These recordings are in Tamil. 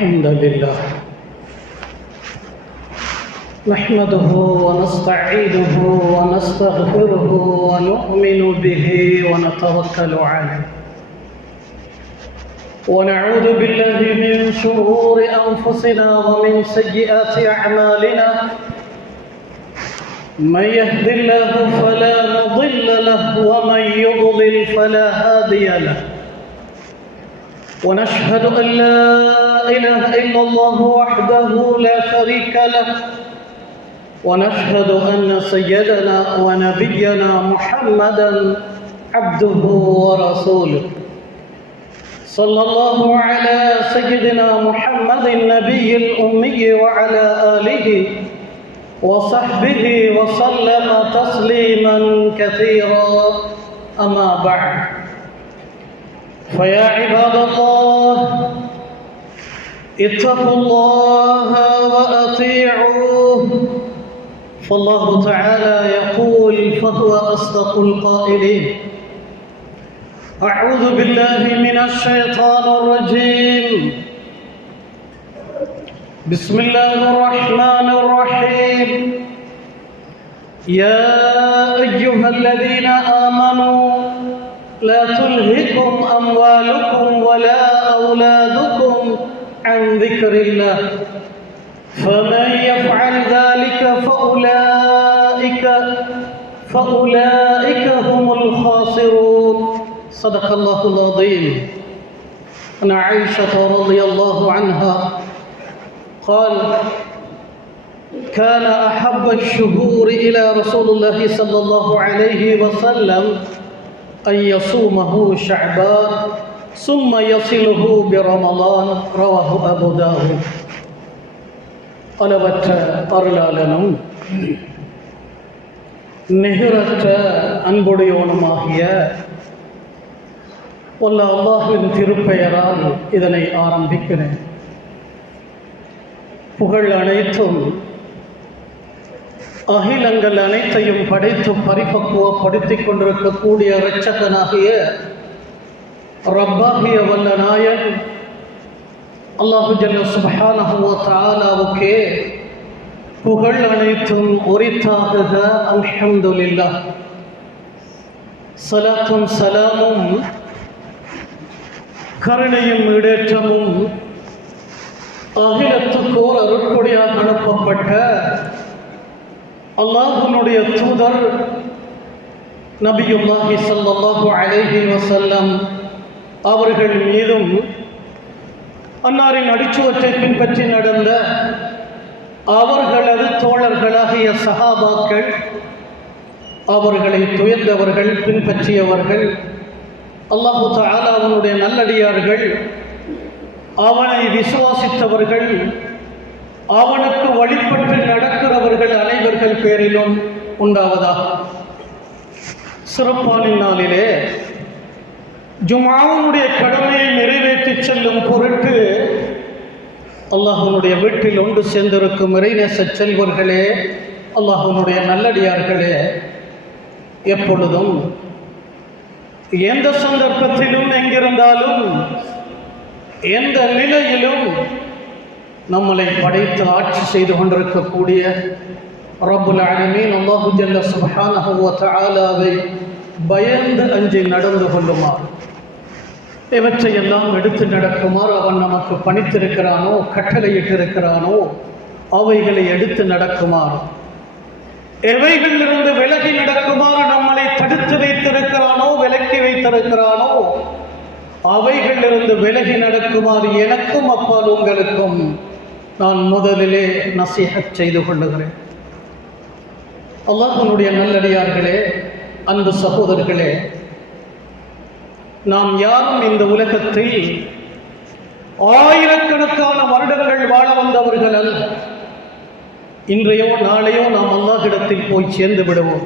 الحمد لله نحمده ونستعينه ونستغفره ونؤمن به ونتوكل عليه ونعوذ بالله من شرور أنفسنا ومن سيئات أعمالنا من يهد الله فلا مضل له ومن يضلل فلا هادي له ونشهد أن لا إله إلا الله وحده لا شريك له ونشهد أن سيدنا ونبينا محمدا عبده ورسوله صلى الله على سيدنا محمد النبي الأمي وعلى آله وصحبه وسلم تسليما كثيرا أما بعد فيا عباد الله اتقوا الله وأطيعوه فالله تعالى يقول فهو أصدق القائلين أعوذ بالله من الشيطان الرجيم بسم الله الرحمن الرحيم يا أيها الذين آمنوا لا تلهكم أموالكم ولا أولادكم عن ذكر الله فمن يفعل ذلك فأولئك هم الخاسرون صدق الله العظيم. عن عائشة رضي الله عنها قال كان أحب الشهور إلى رسول الله صلى الله عليه وسلم أن يصومه شعبان ثم يصله برمضان رواه أبو داود. அளவற்ற அருளாளனும் நிகரற்ற அன்புடையோனுமாகிய வல்ல அல்லாஹ்வின் திருப்பெயரால் இதனை ஆரம்பிக்கிறேன். புகழ் அனைத்தும் அகிலங்கள் அனைத்தையும் படைத்து பரிபக்குவப்படுத்திக் கொண்டிருக்கக்கூடிய இரட்சகனாகிய ரப்பாகிய வல்ல நாயன் அல்லாஹு ஜல்ல சுப்ஹானஹு வ தஆலாவுக்கே புகழ் அனைத்தும் உரித்தாகுக. அல்ஹம்துலில்லாஹ். ஸலாத்தும் ஸலாமும் கருணையும் ஈடேற்றமும் அகிலத்துக்கோர் அருட்கொடையாக அனுப்பப்பட்ட அல்லாஹ்வுடைய தூதர் நபியுல்லாஹி ஸல்லல்லாஹு அலைஹி வஸல்லம் அவர்கள் மீதும் அன்னாரின் அடிச்சுவற்றை பின்பற்றி நடந்த அவர்களது தோழர்களாகிய சஹாபாக்கள், அவர்களை துயர்ந்தவர்கள், பின்பற்றியவர்கள், அல்லாஹு தஆலா அவனுடைய நல்லடியார்கள், அவனை விசுவாசித்தவர்கள், அவனுக்கு வழிபட்டு நடக்கிறவர்கள் அனைவர்கள் பேரிலும் உண்டாவதாக. சிறப்பான நாளிலே ஜும்ஆவுடைய கடமையை நிறைவேற்றி செல்லும் பொருட்டு அல்லாஹ்வுடைய வீட்டில் ஒன்று சேர்ந்திருக்கும் இறைநேச செல்வர்களே, அல்லாஹ்வுடைய நல்லடியார்களே, எப்பொழுதும் எந்த சந்தர்ப்பத்திலும் எங்கிருந்தாலும் எந்த நிலையிலும் நம்மளை படைத்து ஆட்சி செய்து கொண்டிருக்கக்கூடிய ரப்புல் ஆலமீன் அல்லாஹு ஜல்ல சுப்ஹானஹு வ தஆலாவை பயந்து அஞ்சி நடந்து கொள்ளுமாறு, இவற்றையெல்லாம் எடுத்து நடக்குமாறு அவன் நமக்கு பணித்திருக்கிறானோ, கட்டளையிட்டிருக்கிறானோ அவைகளை எடுத்து நடக்குமாறு, எவைகளிலிருந்து விலகி நடக்குமாறு நம்மளை தடுத்து வைத்திருக்கிறானோ, விலக்கி வைத்திருக்கிறானோ அவைகளிலிருந்து விலகி நடக்குமாறு எனக்கும் அப்பால் உங்களுக்கும் நான் முதலிலே நசீஹத் செய்து கொள்ளுகிறேன். அல்லாஹ்வுடைய நல்லடியார்களே, அன்பு சகோதரர்களே, நாம் யாரும் இந்த உலகத்தில் ஆயிரக்கணக்கான வருடங்கள் வாழ வந்தவர்கள் அல்ல. இன்றையோ நாளையோ நாம் அல்லாஹ்விடத்தில் போய் சேர்ந்து விடுவோம்.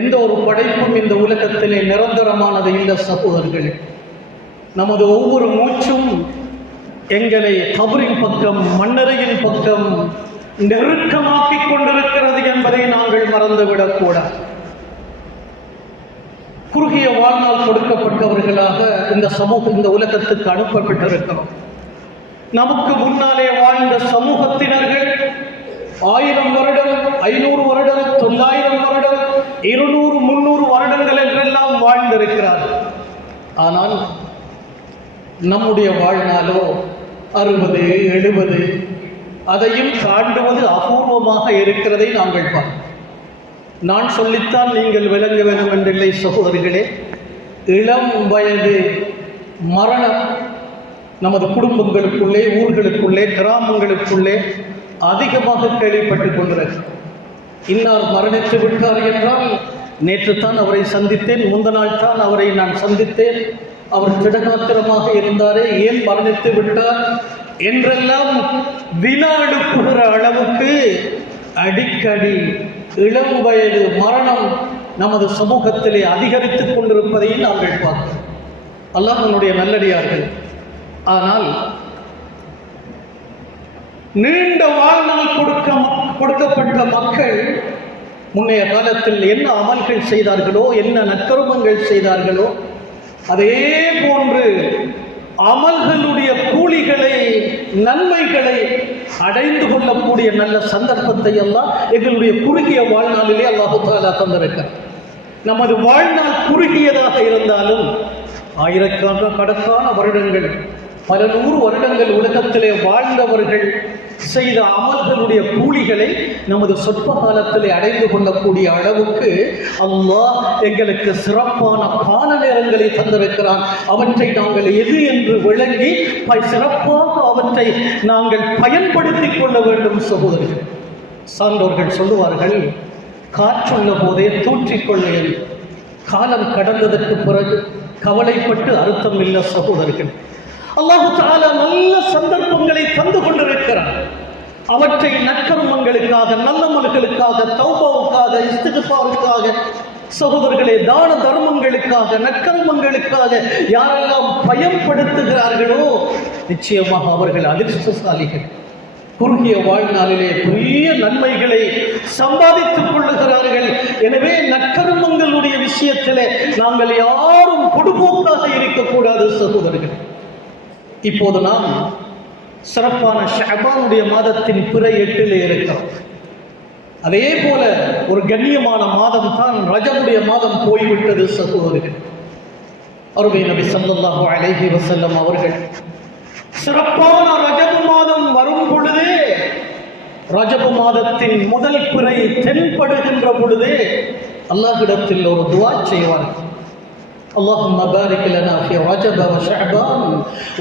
எந்த ஒரு படைப்பும் இந்த உலகத்திலே நிரந்தரமானது இல்லை சகோதரர்களே. நமது ஒவ்வொரு மூச்சும் எங்களை கபரின் பக்கம், மண்ணறையின் பக்கம் நெருக்கமாக்கிக் கொண்டிருக்கிறது என்பதை நாங்கள் மறந்துவிடக்கூடாது. குறுகிய வாழ்நாள் கொடுக்கப்பட்டவர்களாக இந்த சமூகம், இந்த உலகத்துக்கு அனுப்பப்பட்டிருக்கிறோம். நமக்கு முன்னாலே வாழ்ந்த சமூகத்தினர்கள் 1000 வருடம், 500 வருடம், 900 வருடம், 200, 300 வருடங்கள் என்றெல்லாம் வாழ்ந்திருக்கிறார்கள். ஆனால் நம்முடைய வாழ்நாளோ 60, 70, அதையும் தாண்டுவது அபூர்வமாக இருக்கிறதை நாங்கள் பார்க்கிறோம். நான் சொல்லித்தான் நீங்கள் விளங்க வேண்டும் என்றில்லை சகோதரிகளே. இளம் வயது மரணம் நமது குடும்பங்களுக்குள்ளே, ஊர்களுக்குள்ளே, கிராமங்களுக்குள்ளே அதிகமாக கேள்விப்பட்டுக் கொண்டிருக்கிறது. இன்னார் மரணித்து விட்டார் என்றால், நேற்று தான் அவரை சந்தித்தேன், முந்த நாள் தான் அவரை நான் சந்தித்தேன், அவர் திடகாத்திரமாக இருந்தாரே, ஏன் மரணித்து விட்டார் என்றெல்லாம் வினா எழுப்புகிற அளவுக்கு அடிக்கடி இளம் வயது மரணம் நமது சமூகத்திலே அதிகரித்துக் கொண்டிருப்பதையும் நாங்கள் பார்க்கிறோம். அல்லாஹ்வுடைய நல்லடியார்கள். ஆனால் நீண்ட வாழ்நாள் கொடுக்கப்பட்ட மக்கள் முன்னைய காலத்தில் என்ன அமல்கள் செய்தார்களோ, என்ன நற்கருமங்கள் செய்தார்களோ, அதே போன்று அமல்களுடைய கூலிகளை, நன்மைகளை அடைந்து கொள்ளக்கூடிய நல்ல சந்தர்ப்பத்தை எல்லாம் எங்களுடைய குறுகிய வாழ்நாளிலே அல்லாஹ் தஆலா தந்திருக்கிறார். நமது வாழ்நாள் குறுகியதாக இருந்தாலும் ஆயிரக்கணக்கான வருடங்கள், பல 100 வருடங்கள் உலகத்திலே வாழ்ந்தவர்கள் செய்த அமல்களுடைய கூலிகளை நமது சொற்ப காலத்திலே அடைந்து கொள்ளக்கூடிய அளவுக்கு அல்லாஹ் எங்களுக்கு சிறப்பான கால நேரங்களை தந்திருக்கிறான். அவற்றை நாங்கள் எது என்று விளங்கி சிறப்பாக அவற்றை நாங்கள் பயன்படுத்திக் கொள்ள வேண்டும் சகோதரர்கள். சான்றோர்கள் சொல்லுவார்கள், காற்றுள்ள போதே தூற்றிக்கொள்ளேன், காலம் கடந்ததற்கு பிறகு கவலைப்பட்டு அர்த்தம் இல்லை சகோதரர்கள். அல்லாஹ் தஆலா நல்ல சந்தர்ப்பங்களை தந்து கொண்டிருக்கிறார். அவற்றை நற்கர்மங்களுக்காக, நல்லமல்களுக்காக, தௌபாவுக்காக, இஸ்திக்ஃபாருக்காக, சகோதரர்களே, தான தர்மங்களுக்காக, நற்கர்மங்களுக்காக யாரெல்லாம் பயன்படுத்துகிறார்களோ நிச்சயமாக அவர்கள் அதிர்ஷ்டசாலிகள். குறுகிய வாழ்நாளிலே பெரிய நன்மைகளை சம்பாதித்துக் கொள்ளுகிறார்கள். எனவே நற்கர்மங்களுடைய விஷயத்திலே நாங்கள் யாரும் பொடுபோக்காக இருக்கக்கூடாது சகோதரர்கள். இப்போது நாம் சிறப்பான ஷஅபானுடைய மாதத்தின் பிற 8 இருக்கிறோம். அதே போல ஒரு கண்ணியமான மாதம் தான் ரஜபுடைய மாதம் போய்விட்டது சகோதரர்கள். அருமை நபி ஸல்லல்லாஹு அலைஹி வஸல்லம் அவர்கள் சிறப்பான ரஜபு மாதம் வரும் பொழுதே, ரஜபு மாதத்தின் முதல் பிறை தென்படுகின்ற பொழுதே அல்லாஹ்விடத்தில் ஒரு துஆ செய்வார்கள். اللهم بارك لنا في رجب وشعبان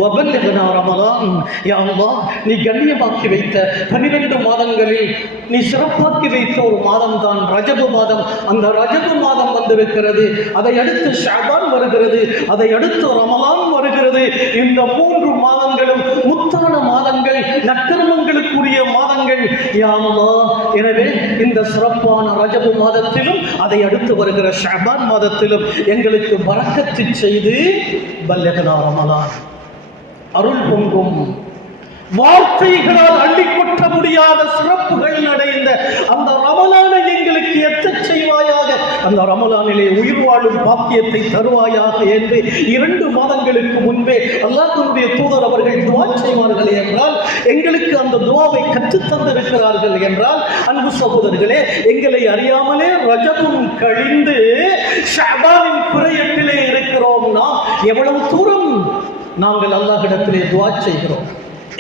وبلغنا رمضان. يا الله, நீ கண்ணியமாக்கி வைத்த 12 மாதங்களில் நீ சிறப்பாக்கி வைத்த ஒரு மாதம் தான் ரஜபு மாதம். அந்த ரஜபு மாதம் வந்திருக்கிறது, அதை அடுத்து ஷஅபான் வருகிறது, அதை அடுத்து ரமலான் வருகிறது. இந்த 3 மாதங்களும் முத்தான மாதங்கள், நற்கர்மங்களுக்குரிய மாதங்கள். யா அல்லாஹ், எனவே இந்த சிறப்பான ரஜபு மாதத்திலும் அதை அடுத்து வருகிற ஷஅபான் மாதத்திலும் எங்களுக்கு பரக்கத்து செய்து பல்லகனா ரமலான், அருள் பொங்கும், வார்த்தைகளால் அள்ளி கொட்ட முடியாத சிறப்புகள் அடைந்த அந்த ரமலானை எங்களுக்கு எட்டச் செய்வாயாக, அந்த ரமலானிலே உயிர் வாழும் பாக்கியத்தை தருவாயாக என்று 2 மாதங்களுக்கு முன்பே அல்லாஹ்வுடைய தூதர் அவர்கள் துஆ செய்வார்கள் என்றால், எங்களுக்கு அந்த துஆவை கற்றுத் தந்திருக்கிறார்கள் என்றால், அன்பு சகோதரர்களே, எங்களை அறியாமலே ரஜபும் கழிந்து ஷஅபானின் பிறையட்டிலே இருக்கிறோம். நாம் எவ்வளவு தூரம் நாங்கள் அல்லாஹ்விடத்திலே துஆ செய்கிறோம்,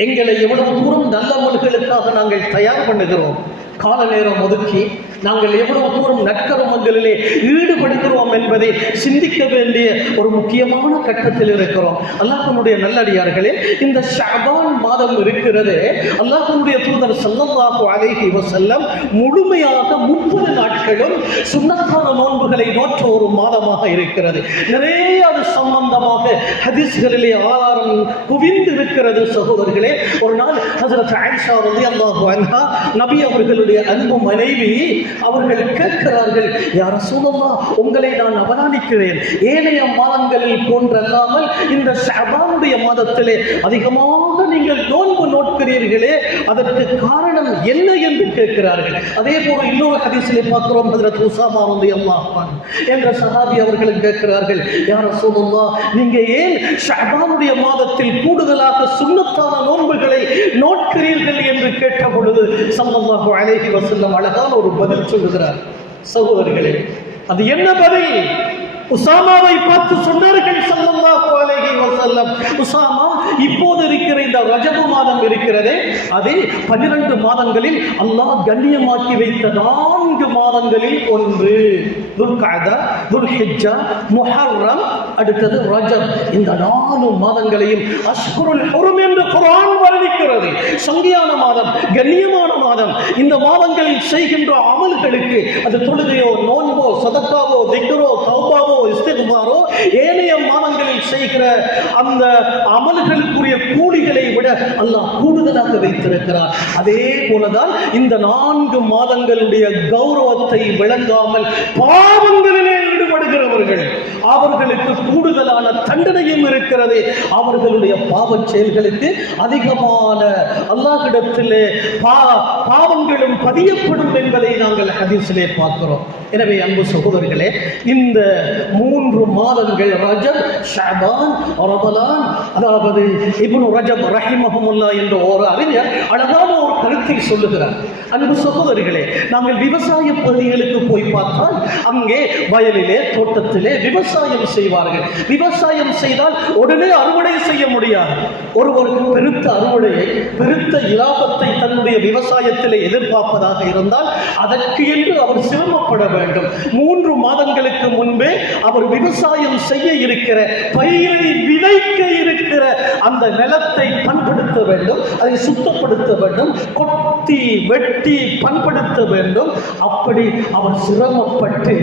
எங்களை எவ்வளவு தூரம் நல்ல அமல்களுக்காக நாங்கள் தயார் பண்ணுகிறோம், கால நேரம் ஒதுக்கி நாங்கள் எவ்வளவு தூரம் நற்கர்மங்களிலே ஈடுபடுகிறோம் என்பதை சிந்திக்க வேண்டிய ஒரு முக்கியமான கட்டத்தில் இருக்கிறோம். அல்லாஹ்வுடைய நல்லடியார்களே, இந்த ஷஅபான் மாதம் இருக்கிறது, அல்லாஹ்வுடைய தூதர் ஸல்லல்லாஹு அலைஹி வஸல்லம் முழுமையாக 30 நாட்களும் சுன்னத்தான நோன்புகளை நோற்ற ஒரு மாதமாக இருக்கிறது. நிறைய அது சம்பந்தமாக ஹதீஸ்களிலே ஆதாரம் குவிந்து இருக்கிறது சகோதரர்களே. ஒரு நாள் ஹஜ்ரத் ஆயிஷா ரலியல்லாஹு அன்ஹா, நபி அவர்களுடைய அன்பு மனைவி, அவர்கள் கேட்கிறார்கள், யா ரசூலல்லாஹ், உங்களை நான் அவதானிக்கிறேன், ஏனைய மாதங்களில் போன்றல்லாமல் இந்த ஷஅபானுடைய மாதத்திலே அதிகமாக நீங்கள் நோன்பு நோட்கிறீர்களே, அதற்கு காரணம் என்ன என்று கேட்கிறார்கள். அதே போல இன்னொரு ஹதீஸிலே பார்க்கிறோம், ஹஜ்ரத் உஸாமா ரலியல்லாஹு அன்ஹு என்ற சஹாபி அவர்கள் கேட்கிறார்கள், யா ரசூலல்லாஹ், நீங்க ஏன் ஷஅபானுடைய மாதத்தில் கூடுதலாக சுன்னத்தான நோன்புகளை அலைஹி வஸல்லம் அழகான ஒரு பதில் சொல்லுகிறார். சகோதரர்களே, அது என்ன பதில்? உசாமாவை பார்த்து சொன்னார்கள் ஸல்லல்லாஹு அலைஹி வஸல்லம், உசாமா, இப்போது இருக்கிற இந்த ரஜபு மாதம் இருக்கிறதே, அது 12 மாதங்களில் அல்லாஹ் கண்ணியமாக்கி வைத்த 4 மாதங்களில் ஒன்று. துல்கஅதா, துல்ஹிஜ்ஜா, முஹர்ரம், அடுத்தது ரஜப். இந்த 4 மாதங்களையும் அஷ்ஹுருல் ஹுரும் என்று குர்ஆன் வர்ணிக்கிறது. சங்கியான மாதம், கண்ணியமான மாதம். இந்த மாதங்களில் செய்கின்ற அமல்களுக்கு, அது தொழுகையோ, நோன்போ, சதக்காவோ, திக்ரோ, தௌபாவோ, இஸ்திக்பாரோ, ஏனைய மாதங்களில் செய்கிற அந்த அமல்களுக்குரிய கூலிகளை விட அல்லாஹ் கூடுதலாக வைத்திருக்கிறார். அதே போலதான் இந்த 4 மாதங்களுடைய கௌரவத்தை விளங்காமல் பாவங்களிலே ஈடுபடுகிறவர்கள், அவர்களுக்கு கூடுதலான தண்டனையும் இருக்கிறது. அவர்களுடைய பாவச் செயல்களுக்கு அதிகமான அல்லாஹ்விடத்திலே பாவங்களும் பதியப்படும் என்பதை நாங்கள் ஹதீஸிலே பார்க்கிறோம். எனவே அன்பு சகோதரர்களே, இந்த 3 மாதங்கள் ரஜப், ஷஅபான், ரமலான், அதாவது இப்னு ரஜப் ரஹிமஹுல்லாஹ் என்ற ஒரு அறிஞர் அழகான ஒரு கருத்தை சொல்லுகிறார். அன்பு சகோதரர்களே, நாங்கள் விவசாய பகுதிகளுக்கு போய் பார்த்தால் அங்கே வயலிலே, தோட்டத்திலே விவசாயம் செய்வார்கள். விவசாயம் செய்தால் உடனே அறுவடை செய்ய முடியாது. ஒருவருக்கு பெருத்த அறுவடையை, பெருத்த இலாபத்தை தன்னுடைய விவசாயத்திலே எதிர்பார்ப்பதாக இருந்தால் அதற்கு என்று அவர் சிரமப்பட வேண்டும். 3 மாதங்களுக்கு முன்பே அவர் விவசாயம் செய்ய இருக்கிற, பயிரை விதைக்க இருக்கிற அந்த நிலத்தை பண்படுத்த வேண்டும், அதை சுத்தப்படுத்த வேண்டும், கொத்தி வெட்டி பண்படுத்த வேண்டும். அப்படி அவர் சிரமப்பட்டு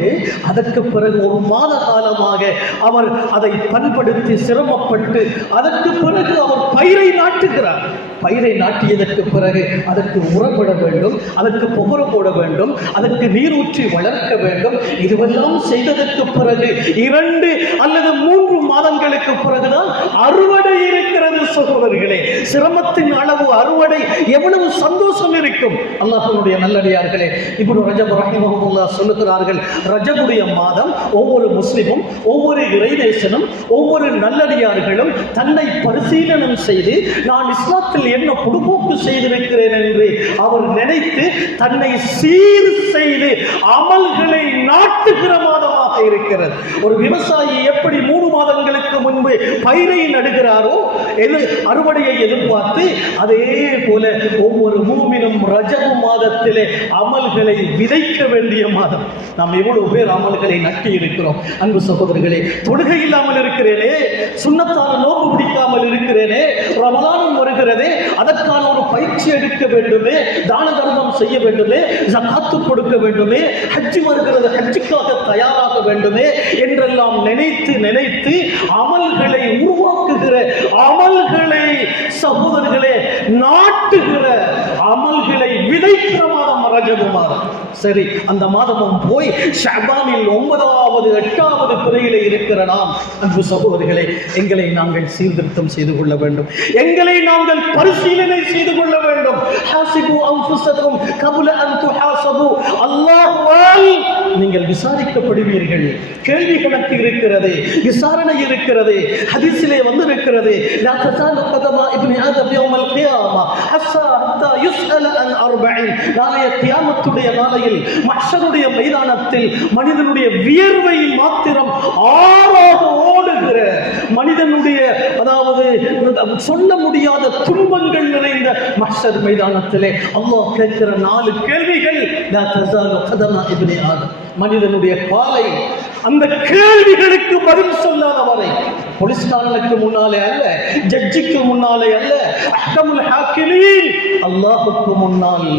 அதற்கு பிறகு 1 மாத காலமாக அவர் அதை பண்படுத்தி சிரமப்பட்டு அதற்கு பிறகு அவர் பயிரை நாட்டுகிறார். பயிரை நாட்டியதற்கு பிறகு அதற்கு உரப்பட வேண்டும், அதற்கு புகர போட வேண்டும், அதற்கு நீரூற்றி வளர்க்க வேண்டும். இதுவெல்லாம் செய்ததற்கு பிறகு 2 அல்லது 3 மாதங்களுக்கு பிறகுதான் அறுவடை இருக்கிறது. சகோதரர்களே, சிரமத்தின் அளவு, அறுவடை எவ்வளவு சந்தோஷம் இருக்கும். அல்லாஹ்வுடைய நல்லடியார்களே, இப்னு ரஜப் ரஹிமஹுல்லாஹ் சொல்லுகிறார்கள், ரஜபுடைய மாதம் ஒவ்வொரு முஸ்லிமும், ஒவ்வொரு இறைநேசனும், ஒவ்வொரு நல்லடியார்களும் தன்னை பரிசீலனம் செய்து நான் இஸ்லாத்தில் என்ன பொடுபோக்கு செய்திருக்கிறேன் என்று அவர் நினைத்து தன்னை சீர் செய்து அமல்களை நாட்டுகிற மாதமாக இருக்கிறது. ஒரு விவசாயி எப்படி 3 மாதங்களுக்கு முன்பு பயிரை நடுகிறாரோ, அறுவடையை எதிர்பார்த்து, அதே போல ஒவ்வொரு மூமினும் ரஜபு மாதத்திலே அமல்களை விதைக்க வேண்டிய மாதம். நாம் எவ்வளவு பேர் அமல்களை நட்டி இருக்கிறோம். அன்பு சகோதரர்களே, தொழுகை இல்லாமல் இருக்கிறேனே, சுன்னத்தான நோன்பு பிடிக்காமல் இருக்கிறேனே, ரமலானும் வருகிறதே, அதற்கான ஒரு பயிற்சி எடுக்க வேண்டுமே, தான தர்மம் செய்ய வேண்டுமே, ஜகாத்து கொடுக்க வேண்டுமே, ஹஜ்ஜி வருகிறது, ஹஜ்ஜுக்காக தயாராக வேண்டுமே என்றெல்லாம் நினைத்து நினைத்து அமல்களை உருவாக்குகிற, அமல்களை சகோதரர்களே நாட்டுகிற, அமல்களை விதைக்கிற மாதம் ரஜபு மாதம். சரி, அந்த மாதமும் போய் ஷஅபானில் 9வது 8வது பிறையிலே இருக்கிற நாம், அன்பு சகோதரர்களே, எங்களை நாங்கள் சீர்திருத்தம் செய்து கொள்ள வேண்டும், எங்களை நாங்கள் பரிசீலனை செய்து கொள்ள வேண்டும். ஹாசிபு அன்ஃபுஸக்கும் கப்ல அன் துஹாசபு, அல்லாஹ்வால் நீங்கள் விசாரிக்கப்படுவீர்கள். கேள்வி கணக்கு இருக்கிறது, விசாரணை இருக்கிறது. ஹதீஸிலே வந்து இருக்கிறது, லா தஸாலு கதமா இப்னி ஆதம் யௌமல் கியாமா ஹத்தா யுஸ்அல அன் 40. நாளைய கியாமத்துடைய நாளையில், மஹ்ஷருடைய மைதானத்தில் மனிதனுடைய வியர்வை மாத்திரம் ஆறாக ஓடுகிற, மனிதனுடைய அதாவது சொல்ல முடியாத துன்பங்கள் நிறைந்த மஹ்ஷர் மைதானத்திலே அல்லாஹ் கேட்கிற 4 கேள்விகள். லா தஸாலு கதமா இப்னி ஆதம், மனிதனுடைய காலை அந்த கேள்விகளுக்கு பதில் சொல்லாத வரை, போலீஸ்காரனுக்கு முன்னாலே அல்ல, ஜட்ஜுக்கு முன்னாலே அல்ல, அஹ்கமுல் ஹாக்கிமீன் அல்லாஹ்வுக்கு முன்னால்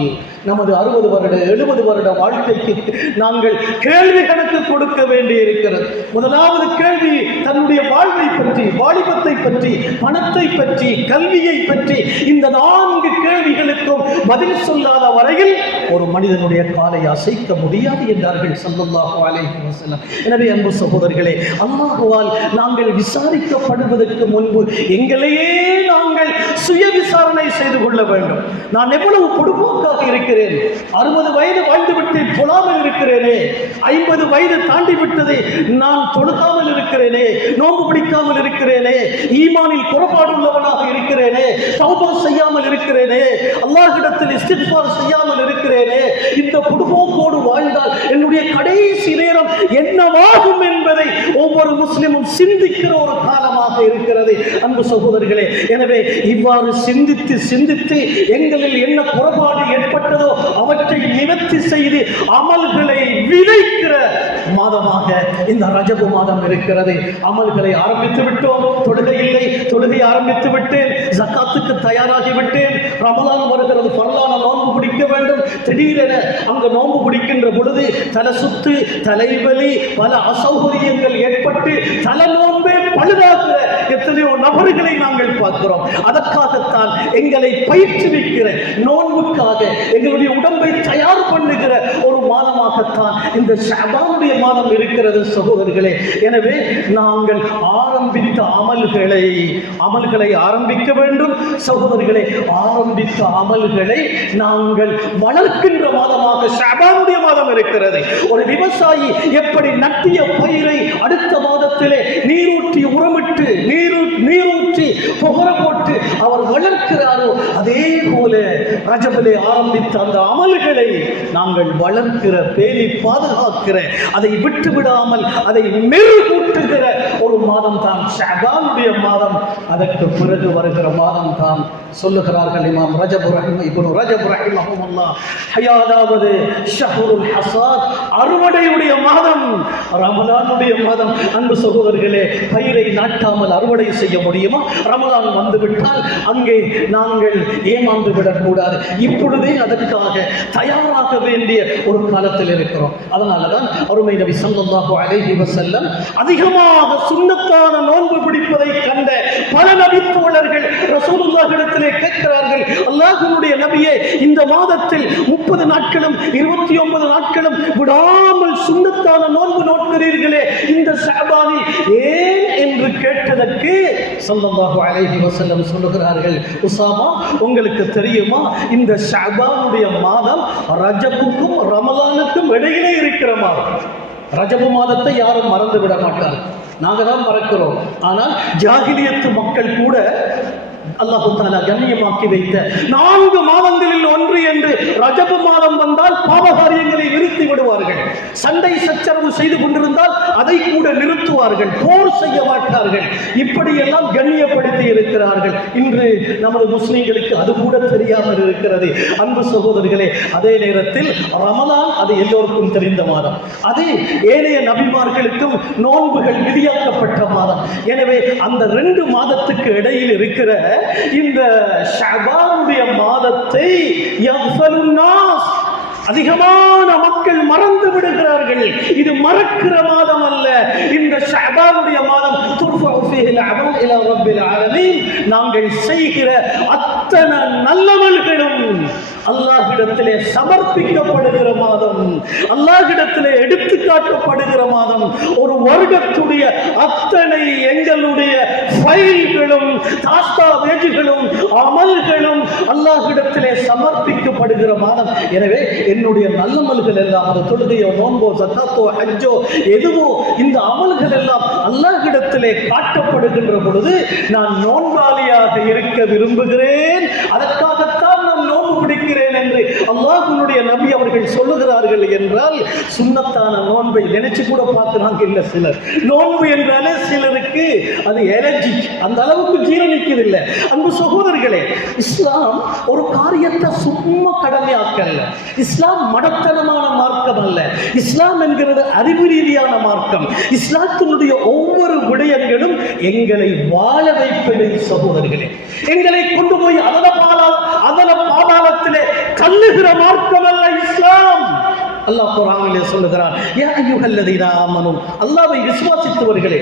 நமது 60 வருட 70 வருட வாழ்க்கைக்கு நாங்கள் கேள்வி கணக்கு கொடுக்க வேண்டி இருக்கிறது. முதலாவது கேள்வி தன்னுடைய வாழ்வை பற்றி, வாலிபத்தை பற்றி, பணத்தை பற்றி, கல்வியை பற்றி. இந்த 4 கேள்விகளுக்கும் பதில் சொல்லாத வரையில் ஒரு மனிதனுடைய காலை அசைக்க முடியாது என்றார்கள் ஸல்லல்லாஹு அலைஹி வஸல்லம். எனவே அன்பு சகோதரர்களே, அல்லாஹ்வால் நாங்கள் விசாரிக்கப்படுவதற்கு முன்பு எங்களையே நாங்கள் சுய விசாரணை செய்து கொள்ள வேண்டும். நான் எவ்வளவு பொடுபோக்காக இருக்கிறேன், இருக்கிறேன், 60 வயது வாழ்ந்து விட்டு தொழாமல் இருக்கிறேனே, 50 வயது தாண்டி விட்டது நான் தொழுகாமல் இருக்கிறேனே, நோன்பு பிடிக்காமல் இருக்கிறேனே, ஈமானில் குறைபாடு உள்ளவனாக இருக்கிறேனே, தௌபா செய்யாமல் இருக்கிறேனே, அல்லாஹ்விடத்தில் இஸ்திக்ஃபார் செய்யாமல் இருக்கிறேனே, இந்த பொடுபோக்கோடு வாழ்ந்தால் என்னுடைய கடைசி நேரம் என்னவாகும் என்பதை ஒவ்வொரு முஸ்லிமும் சிந்திக்கிற ஒரு காலமாக இருக்கிறது அன்பு சகோதரர்களே. எனவே இவ்வாறு சிந்தித்து சிந்தித்து எங்களில் என்ன குறைபாடு ஏற்பட்டதோ அவற்றை நிவர்த்தி செய்து அமல்களை விதைக்கிற மாதமாக இந்த ரஜபு மாதம் இருக்கிறது. அமல்களை ஆரம்பித்து விட்டோம், தொழுகை இல்லை, தொழுகை ஆரம்பித்து விட்டேன், ஜக்காத்துக்கு தயாராகி விட்டேன், ரமலான் வருகிறது, பரலான நோன்பு பிடிக்க வேண்டும். திடீரென அங்கு நோன்பு பிடிக்கின்ற பொழுது தலை சுத்து, தலைவலி, பல அசௌகரியங்கள் ஏற்பட்டு தலை நோன்பே பழுதாகிற எத்தனையோ நபர்களை நாங்கள் பார்க்கிறோம். அதற்காகத்தான் எங்களை பயிற்றுவிக்கிற, நோன்புக்காக எங்களுடைய உடம்பை தயார் பண்ணுகிற ஒரு மாதமாகத்தான் இந்த ஷஅபானுடைய மாதம் இருக்கிறது சகோதரர்களே. எனவே நாங்கள் ஆரம்பித்த அமல்களை ஆரம்பிக்க வேண்டும் சகோதரர்களே. ஆரம்பித்த அமல்களை நாங்கள் வளர்க்கின்ற மாதமாக ஷஅபானுடைய மாதம் இருக்கிறது. ஒரு விவசாயி எப்படி நட்டிய பயிரை அடுத்த மாதத்திலே நீரூற்றி உரமிட்டு நீரூற்றி புகர போட்டு அவர் வளர்க்கிறாரோ, அதே போல ரஜபிலே ஆரம்பித்த அந்த அமல்களை நாங்கள் வளர்க்கிற, பேணி பாதுகாக்கிற, அதை விட்டு விடாமல் அதை மெருகூட்டுகிற ஒரு மாதம் தான் ஷஅபானுடைய மாதம். அதற்கு பிறகு வருகிற மாதம் தான் சொல்லுகிறார்கள் இமாம் இப்னு ரஜப் ரஹிமஹுல்லாஹ், அதாவது ஷஹ்ருல் ஹஸாத், அறுவடையுடைய மாதம், ரமலானுடைய மாதம். அன்பு சகோதரர்களே, பயிரை நாட்டாமல் அறுவடை செய்ய முடியுமா? ரமலான் வந்துவிட்டால் அங்கே நாங்கள் ஏமாந்து விடக்கூடாது. இப்பொழுதே அதற்காக தயாராக வேண்டிய ஒரு காலத்தில் இருக்கிறோம். அதனாலதான் அருமை நபி ஸல்லல்லாஹு அலைஹி வஸல்லம் அதிகமாக சுன்னத்தான நோன்பு பிடிப்பதை கண்ட பல நபி தோழர்கள் ரசூலுல்லாஹ்விடத்திலே கேட்கிறார்கள், அல்லாஹ்வுடைய நபியே, இந்த மாதத்தில் 30 நாட்களும் 29 நாட்களும் விடாமல் சுன்னத்தான நோன்பு நோட்கிறீர்களே, இந்த ஷஅபானில் ஏன் என்று கேட்டதற்கு ஸல்லல்லாஹு அலைஹி வஸல்லம் சொல்லுகிறார்கள், உஸாமா, உங்களுக்கு தெரியுமா, இந்த ஷஅபானுடைய மாதம் ரஜபுக்கும் ரமலானுக்கும் இடையிலே இருக்கிற மாதம். ரஜபு மாதத்தை யாரும் மறந்து விட மாட்டார்கள், நாங்க தான் மறக்கிறோம். ஆனால் ஜாகிலியத்து மக்கள் கூட அல்லாஹ் தஆலா கண்ணியமாக்கி வைத்த 4 மாதங்களில் ஒன்று என்று ரஜபு மாதம் வந்தால் பாவகாரியங்களை நிறுத்தி விடுவார்கள். சண்டை சச்சரவு செய்து கொண்டிருந்தால் அதை கூட நிறுத்துவார்கள், போர் செய்ய மாட்டார்கள். இப்படியெல்லாம் கண்ணியப்படுத்தி இருக்கிறார்கள். இன்று நமது முஸ்லிம்களுக்கு அது கூட தெரியாமல் இருக்கிறது அன்பு சகோதரர்களே. அதே நேரத்தில் ரமலான் அது எல்லோருக்கும் தெரிந்த மாதம், அது ஏனைய நபிமார்களுக்கும் நோன்புகள் விதியாக்கப்பட்ட மாதம். எனவே அந்த 2 மாதத்துக்கு இடையில் இருக்கிற இந்த ஷஅபானுடைய மாதத்தை யஃபலுன் நாஸ், அதிகமான மக்கள் மறந்து விடுகிறார்கள். இது மறக்கிற மாதம் அல்ல. இந்த ஷஅபானுடைய மாதம் துர்ஃபஉ ஃபீஹில் அமல் இலா ரப்பில் ஆலமீன், நாங்கள் செய்கிற அத்தனை நல்லவர்களும் அல்லாஹ்விடத்திலே சமர்ப்பிக்கப்படுகிற மாதம், அல்லாஹ்விடத்திலே எடுத்து காட்டப்படுகிற மாதம். ஒரு வருடத்துடைய அத்தனை எங்களுடைய ஃபைல்களும் தாஸ்தாவேஜுகளும் அமல்களும் அல்லாஹ்விடத்திலே சமர்ப்பிக்கப்படுகிற மாதம். எனவே என்னுடைய நல்லமல்கள் எல்லாம், அது தொழுகையோ நோன்போ ஜக்காத்தோ ஹஜ்ஜோ எதுவோ, இந்த அமல்கள் எல்லாம் அல்லாஹ்விடத்திலே காட்டப்படுகின்ற பொழுது நான் நோன்பாளியாக இருக்க விரும்புகிறேன், அதற்காகத்தான் நான் நோன்பு பிடிக்கிறேன் என்று அல்லாஹ்வுடைய நபி அவர்கள் சொல்லுகிறார்கள் என்றால், சுன்னத்தான நோன்பை நினைச்சு கூட பார்க்கிறாங்க இல்ல சிலர். நோன்பு என்றாலே சிலருக்கு அது எலர்ஜி, அந்த அளவுக்கு ஜீரணிக்கவில்லை. அன்பு சகோதரர்களே, இஸ்லாம் ஒரு காரியத்தை சும்மா கடமையாக்கல்ல. இஸ்லாம் மடத்தனமான மார்க்கம் அல்ல. இஸ்லாம் என்கிறது அறிவு ரீதியான மார்க்கம். இஸ்லாத்தினுடைய ஒவ்வொரு விடயங்களும் எங்களை வாழ வைப்பது சகோதரர்களே. எங்களை கொண்டு போய் அதன பாதாளத்திலே தள்ளுகிற மார்க்கம் அல்ல இஸ்லாம். அல்லாஹ் குர்ஆனிலே சொல்லுகிறான், யா அய்யுஹல்லதீன ஆமனூ, அல்லாஹ்வை விசுவாசித்தவர்களே,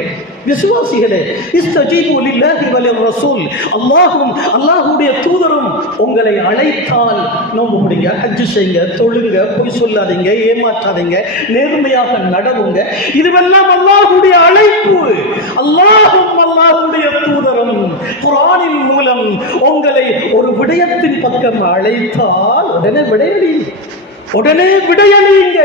விசுவாசிகளே, இஸ்தஜீபு லில்லாஹி வலிர் ரசூல், அல்லாஹ்வும் அல்லாஹ்வுடைய தூதரும் உங்களை அழைத்தால் நோன்பு பிடிங்க, ஹஜ் செய்யுங்க, தொழுங்க, பொய் சொல்லாதீங்க, ஏமாற்றாதீங்க, நேர்மையாக நடவுங்க. இதுவெல்லாம் அல்லாஹ்வுடைய அழைப்பு. அல்லாஹ்வும் அல்லாஹ்வுடைய தூதரும் குர்ஆனின் மூலம் உங்களை ஒரு விடயத்தின் பக்கம் அழைத்தால் உடனே விடையளி, உடனே விடையளிங்க.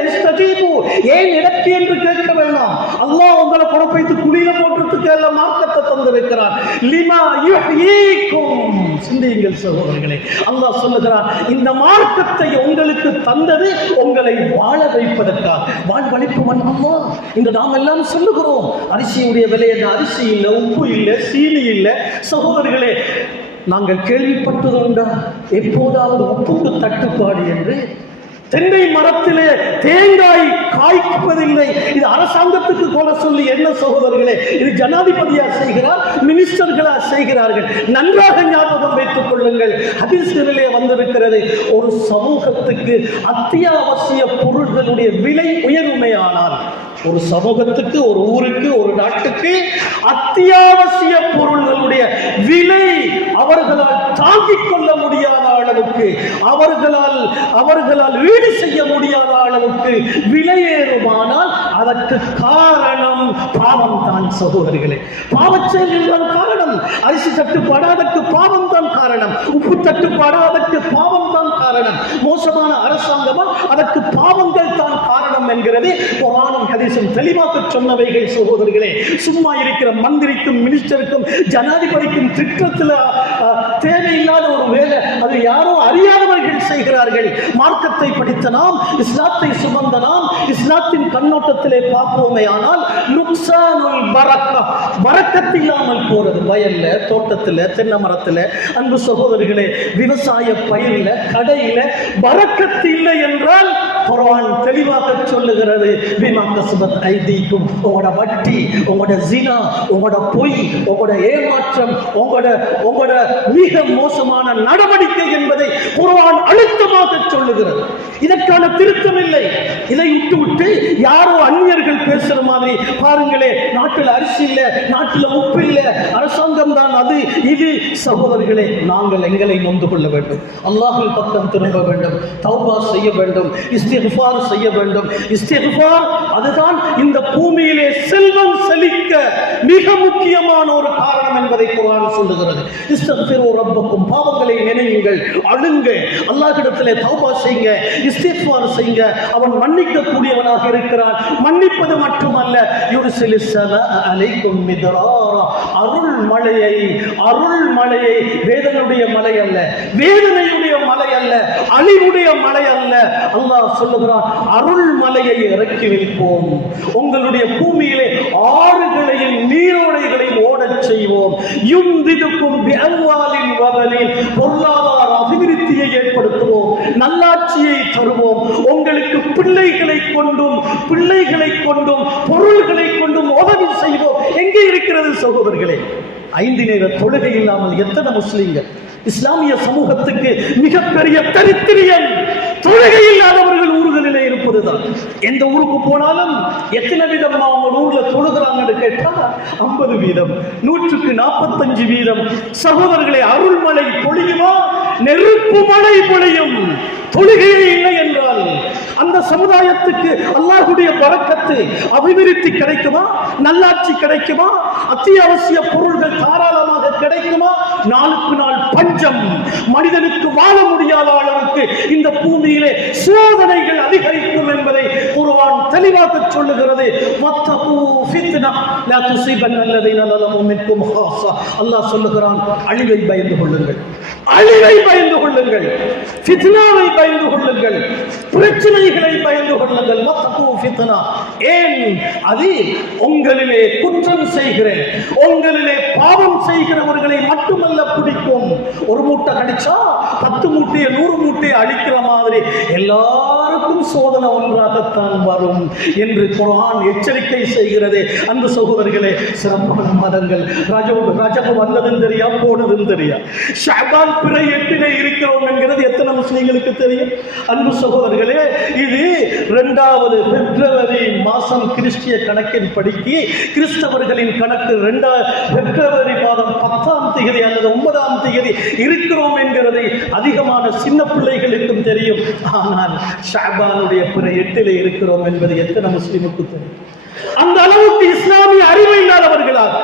ஏன் எனக்கு என்று கேட்க வேண்டாம். அல்லாஹ் உங்களை குழப்பைத்து குழியில போட்டுறதுக்கு எல்லாம் மார்க்கத்தை தந்திருக்கிறான். லிமா யுஹ்யீக்கும், சிந்தியுங்கள் சகோதரர்களே. அல்லாஹ் சொல்லுகிறான், இந்த மார்க்கத்தை உங்களுக்கு தந்தது உங்களை வாழ வைப்பதற்காக. வாழ்வழிப்பவன் அல்லாஹ். இன்று நாம் எல்லாம் சொல்லுகிறோம், அரிசியுடைய விலை என்ன? அரிசி இல்லை, உப்பு இல்லை, சீனி இல்லை. சகோதரர்களே, நாங்கள் கேள்விப்பட்டதுண்டா எப்போதாவது உப்புக்கு தட்டுப்பாடு என்று? தென்னை மரத்திலே தேங்காய் காய்ப்பதில்லை. இது அரசாங்கத்துக்கு கொலை சொல்லி என்ன சகோதரர்களே? இது ஜனாதிபதியா செய்கிறார், மினிஸ்டர்களா செய்கிறார்கள். நன்றாக ஞாபகம் வைத்துக் கொள்ளுங்கள். ஹதீஸ்களிலே வந்திருக்கிறது, ஒரு சமூகத்துக்கு அத்தியாவசிய பொருட்களுடைய விலை உயர்வுமையானால், ஒரு சமூகத்துக்கு, ஒரு ஊருக்கு, ஒரு நாட்டுக்கு அத்தியாவசிய பொருள்களுடைய விலை அவர்களால் தாங்கிக் கொள்ள முடியாத அளவுக்கு, அவர்களால் ஈடு செய்ய முடியாத அளவுக்கு விலையேறுமானால் அதற்கு காரணம் பாவம் தான் சகோதரிகளே. பாவச்செயல்கள் தான் காரணம். அரிசி தட்டுப்பாடு, அதற்கு பாவம் தான் காரணம். உப்பு தட்டுப்பாடு, அதற்கு பாவம் தான் காரணம். மோசமான அரசாங்கமா, அதற்கு பாவங்கள் தான் காரணம் என்கிறது குர்ஆனும் ஹதீஸும் தெளிவாக சொன்னவைகள் சகோதரிகளே. சும்மா இருக்கிற மந்திரிக்கும், மினிஸ்டருக்கும், ஜனாதிபதிக்கும் திட்டத்தில் தேவையில்லாத ஒரு வேலை, அது யாரோ அறியாதவர்கள் செய்கிறார்கள். மார்க்கத்தை படித்த நாம், இஸ்லாத்தை சுமந்த நாம், இஸ்லாத்தின் கண்ணோட்டத்திலே பார்ப்போமே ஆனால் நுக்சானுல் பரக்கா, பரக்கத் இல்லாமல் போறது. வயல்ல, தோட்டத்தில், தென்னை மரத்தில், அன்பு சகோதரிகளே, விவசாய பயிரில, கடையில பரக்கத் இல்லை என்றால் குர்ஆன் தெளிவாக சொல்லுகிறது, பிமா கஸபத் ஐதீக்கும். உங்களோட வட்டி, உங்களோட ஜினா, உங்களோட பொய், உங்களோட ஏமாற்றம், உங்களோட மிக மோசமான நடவடிக்கை என்பதை குர்ஆன் அழுத்தமாக சொல்லுகிறது. இதற்கான திருத்தம் இல்லை. இதை விட்டு யாரோ அந்நியர்கள் பேசுற மாதிரி, பாருங்களே, நாட்டில் அரிசி இல்லை, நாட்டில் உப்பு இல்லை, அரசாங்கம் தான் அது இது. சகோதரர்களே, நாங்கள் எங்களை நொந்து கொள்ள வேண்டும். அல்லாஹ்வின் பக்கம் திரும்ப வேண்டும், தௌபா செய்ய வேண்டும், இஸ்திக்ஃபார் செய்ய வேண்டும். இஸ்திக்ஃபார் அதுதான் இந்த பூமியிலே செல்வம் செழிக்க மிக முக்கியமான ஒரு காரணம் என்பதை குர்ஆன் சொல்லுகிறது. இஸ்திக்ஃபிரு ரப்பக்கும், பாவங்களை நினையுங்கள், அழுங்க, அல்லாஹ்விடத்திலே தௌபா செய்யுங்க, இஸ்திக்ஃபார் செய்யுங்க. அவன் மன்னிக்க கூடியவனாக இருக்கிறான். மன்னிப்பது மட்டுமல்ல, யுர்சிலிஸ் ஸமாஅ அலைக்கும் மித்ராரா, அருள் மழையை, வேதனையுடைய மழை அல்ல, வேதனையுடைய மழை அல்ல, அழிவுடைய மழை அல்ல. அல்லாஹ் சொல்லுகிறான், அருள் மலையை இறக்கி வைப்போம். உங்களுடைய பூமியிலே ஆறுகளையும் நீரோடைகளையும் ஓடச் செய்வோம். யும்திதுக்கும் பிஅம்வாலின் வபனின், பொருளாதார அபிவிருத்தியை ஏற்படுத்துவோம், நல்லாட்சியை தருவோம். உங்களுக்கு பிள்ளைகளை கொண்டும் பொருள்களை கொண்டும் உதவி செய்வோம். எங்கே இருக்கிறது சகோதரர்களே? 5 நேர தொழுகை இல்லாமல் எத்தனை முஸ்லிம்கள்? இஸ்லாமிய சமூகத்துக்கு மிகப்பெரிய தரித்திரியம் தொழுகை இல்லாதவர்கள் ஊர்களிலே இருப்பதுதான். எந்த ஊருக்கு போனாலும் எத்தனை வீதம் அவங்க ஊர்ல தொழுகிறாங்கன்னு கேட்டா 50 வீதம், 100க்கு 45 வீதம். சகோதரர்களே, அருள்மழை பொழியுமா? நெருப்பு மழை பொழியும். தொழுகையே இல்லை என்றால் அந்த சமுதாயத்துக்கு அல்லாஹ்வுடைய பரக்கத்து, அபிவிருத்தி கிடைக்குமா? நல்லாட்சி கிடைக்குமா? அத்தியாவசிய பொருள்கள் தாராளமாக கிடைக்குமா? நாளுக்கு நாள் பஞ்சம், மனிதனுக்கு வாழ முடியாத அளவுக்கு இந்த பூமியிலே சோதனைகள் அதிகரிக்கும் என்பதை குர்ஆன் தெளிவாக சொல்லுகிறது. வத்தகு ஃபித்னா லா துஸீபன் அல்லதீன ஸலமு மின்கும் ஹாஸா. அல்லாஹ் சொல்லுகிறான், அழிவை பயந்து கொள்ளுங்கள், அழிவை பயந்து கொள்ளுங்கள், ஃபித்னாவை பயந்து கொள்ளுங்கள், பிரச்சனைகளை பயந்து கொள்ளுங்கள். வத்தகு ஃபித்னா, ஏன்? அது உங்களிலே குற்றம் செய்கிற, உங்களிலே பாவம் செய்கிறவர்களை மட்டுமல்ல பிடிக்கும். ஒரு மூட்டை கடிச்சா 10 மூட்டையை 100 மூட்டையை அழிக்கிற மாதிரி எல்லாருக்கும் சோதனை ஒன்றாகத்தான் வரும் என்று குர்ஆன் எச்சரிக்கை செய்கிறது. அன்பு சகோதரர்களே, சிறப்பான மாதங்கள். ரஜப் வந்ததும் தெரியா, போனதும் தெரியா. ஷஅபான் பிறை 8 இருக்கிறோம் என்கிறது எத்தனை முஸ்லிம்களுக்கு தெரியும்? அன்பு சகோதரர்களே, இது 2வது பிப்ரவரி மாதம் கிறிஸ்டிய கணக்கின் படிக்கு, கிறிஸ்தவர்களின் கணக்கு பிப்ரவரி மாதம் 10ஆம் தேதி அல்லது 9ஆம் தேதி இருக்கிறோம் என்கிறதை அதிகமான சின்ன பிள்ளைகளுக்கும் தெரியும். ஆனால் ஷஅபானுடைய பிற 8 இருக்கிறோம் என்பது எத்தனை முஸ்லிமுக்கு தெரியும்? அந்த அளவுக்கு இஸ்லாமிய அறிவு இல்லாதவர்களாக,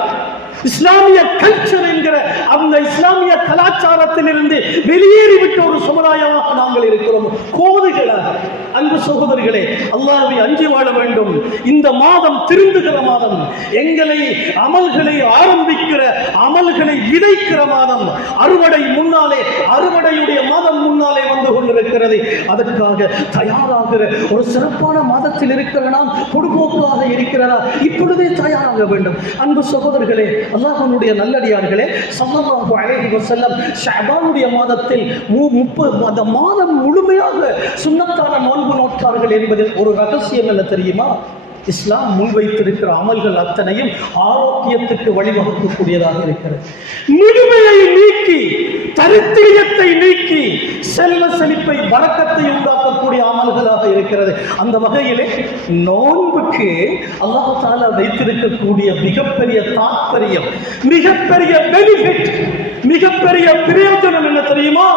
இஸ்லாமிய கல்ச்சர் என்கிற அந்த இஸ்லாமிய கலாச்சாரத்திலிருந்து வெளியேறிவிட்ட ஒரு சமுதாயமாக நாங்கள் இருக்கிறோம், கோதுகளாக. அன்பு சகோதரர்களே, அல்லாஹ்வை அஞ்சி வாழ வேண்டும். இந்த மாதம் திருந்துகிற மாதம், எங்களை அமல்களை ஆரம்பிக்கிற, அமல்களை விதைக்கிற மாதம். அறுவடை முன்னாலே, அறுவடையுடைய மாதம் முன்னாலே வந்து கொண்டிருக்கிறது. அதற்காக தயாராகிற ஒரு சிறப்பான மாதத்தில் இருக்கிற நாம் பொடுபோக்காக இருக்கிறதா? இப்பொழுதே தயாராக வேண்டும். அன்பு சகோதரர்களே, அல்லாஹ்வுடைய நல்லடியார்களே, ஸல்லல்லாஹு அலைஹி வஸல்லம் ஷஅபானுடைய மாதத்தில் 30 அந்த மாதம் முழுமையாக சுன்னத்தான நோன்பு நோட்டார்கள் என்பதில் ஒரு ரகசியம் என்ன தெரியுமா? இஸ்லாம் முன்வைத்திருக்கிற அமல்கள் அத்தனையும் ஆரோக்கியத்துக்கு வழிவகுக்கக்கூடியதாக இருக்கிறது. முழுமையை நீக்கி, தரித்திரியத்தை நீக்கி, செல்வ செழிப்பை, பரக்கத்தை உண்டாக்கக்கூடிய அமல்களாக இருக்கிறது. அந்த வகையிலே நோன்புக்கு அல்லாஹ் தஆலா வைத்திருக்கக்கூடிய மிகப்பெரிய தாற்பயம், மிகப்பெரிய பெனிஃபிட், மிகப்பெரிய பிரயோஜனம் என்ன தெரியுமா?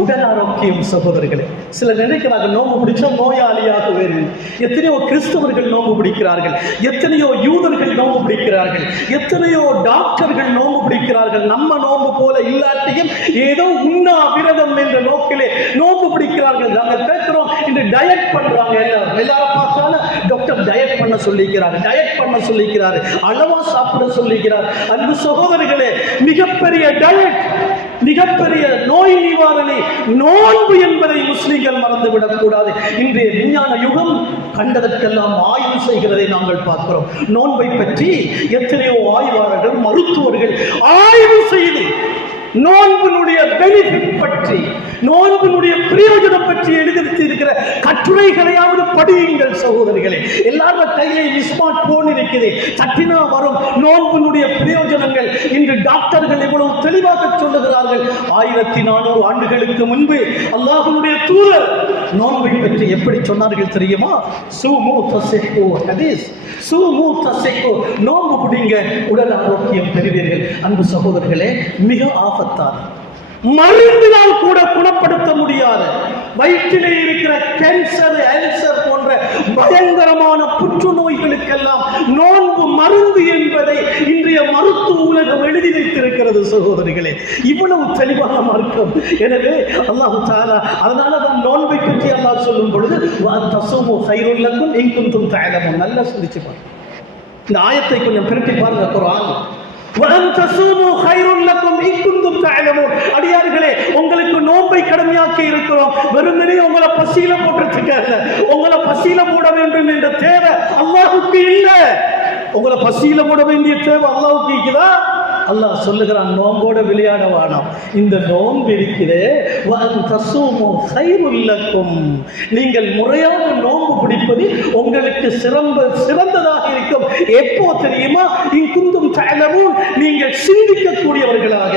உடல் ஆரோக்கியம். சகோதரர்களே, சிலர் நினைக்கிறாங்க நோன்பு பிடிச்சா நோயாளியாக வேண்டும். எத்தனையோ கிறிஸ்தவர்கள் நோன்பு பிடிக்கிறார்கள், எத்தனையோ யூதர்கள் நோன்பு பிடிக்கிறார்கள், எத்தனையோ டாக்டர்கள் நோன்பு பிடிக்கிறார்கள். நம்ம நோன்பு போல இல்லாட்டியும் ஏதோ உண்ணா விரதம் என்ற நோக்கிலே நோன்பு பிடிக்கிறார்கள். நாங்கள் கேட்கிறோம், இந்த டயட் பண்றாங்க. எல்லாரும் பார்த்தாலும் டாக்டர் டயட் பண்ண சொல்லிக்கிறார், டயட் பண்ண சொல்லிக்கிறார், அளவா சாப்பிட சொல்லிக்கிறார். அன்பு சகோதரர்களே, மிகப்பெரிய டயட், மிகப்பெரிய நோய் நிவாரணை நோன்பு என்பதை முஸ்லிம்கள் மறந்துவிடக் கூடாது. இன்றைய விஞ்ஞான யுகம் கண்டதற்கெல்லாம் ஆய்வு செய்கிறதை நாங்கள் பார்க்கிறோம். நோன்பை பற்றி எத்தனையோ ஆய்வாளர்கள், மருத்துவர்கள் ஆய்வு செய்து நோன்பினுடைய பெனிஃபிட் பற்றி, நோன்பினுடைய பிரயோஜனம் பற்றி எழுதி இருக்கிற கட்டுரைகளையாவது படியுங்கள் சகோதரிகளே. எல்லாரும் கையிலே ஸ்மார்ட் போன் இருக்குது, தட்டினா வரும் நோன்பினுடைய பிரயோஜனங்கள். இன்று டாக்டர்கள் இவ்வளவு தெளிவாக சொல்லுகிறார்கள். 1400 ஆண்டுகளுக்கு முன்பு அல்லாஹ்வுடைய தூதர் நோன்பை பற்றி எப்படி சொன்னார்கள் தெரியுமா? சூமு தஸிஹு, ஹதீஸ், சூமு தஸிஹு, நோன்பு பிடிங்க, உடல் ஆரோக்கியம் பெறுவீர்கள். அன்பு சகோதரர்களே, மிக ஆபத்தான, மருந்தினால் கூட குணப்படுத்த முடியாத, வயிற்றிலே இருக்கிற கேன்சர், அல்சர் போன்ற பயங்கரமான புற்றுநோய்களுக்கெல்லாம் நோன்பு மருந்து என்பதை இன்றைய மருத்துவ உலகம் எழுதி வைத்திருக்கிறது சகோதரிகளே. இவ்வளவு தெளிவான மார்க்கம். எனவே அல்லாஹ் தஆலா அதனாலதான் நோன்பை பற்றி அல்லாஹ் சொல்லும் பொழுது தஸூமு கைருல் லக்கும் இன் குன்தும் தஅலமூன், நல்லா சிந்திச்சு பாருங்க. இந்த ஆயத்தை கொஞ்சம் பிரட்டி பாருங்க. குர்ஆன் அடியார்களே, உங்களுக்கு நோன்பை கடமையாக்கி இருக்கிறோம். வெறுமனே உங்களை பசியில போட்டுருக்காங்க. உங்களை பசியில போட வேண்டும் என்ற தேவை அல்லாஹ்வுக்கு இல்லை. உங்களை பசியில போட வேண்டிய தேவை அல்லாஹ்வுக்கு இருக்குதா? அல்லாஹ் சொல்லுகிறான், நோம்போட விளையாட வேணாம். இந்த நோன்பு இருக்கிறே, நீங்கள் முறையாக நோன்பு பிடிப்பது உங்களுக்கு சிறந்ததாக இருக்கும். எப்போ தெரியுமா? இன்குந்தும் தஅலமூன், நீங்கள் சிந்திக்கக்கூடியவர்களாக,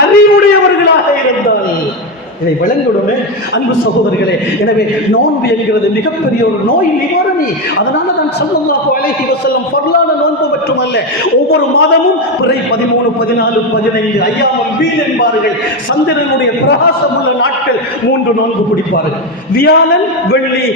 அறிவுடையவர்களாக இருந்தால். இதை விளங்குடனே அன்பு சகோதரர்களே, எனவே நோன்பு என்கிறது மிகப்பெரிய ஒரு நோய் நிவாரணி. அதனால தான் ஸல்லல்லாஹு அலைஹி வஸல்லம் ஃபர்லான நோன்பு மட்டுமல்ல, ஒவ்வொரு மாதமும் பிறை 13, 14, 15 ஐயாமுல் பீல் என்பார்கள். சந்திரனுடைய பிரகாசம் உள்ள நாட்கள் 3 நோன்பு பிடிப்பார்கள். வியாழன், வெள்ளி,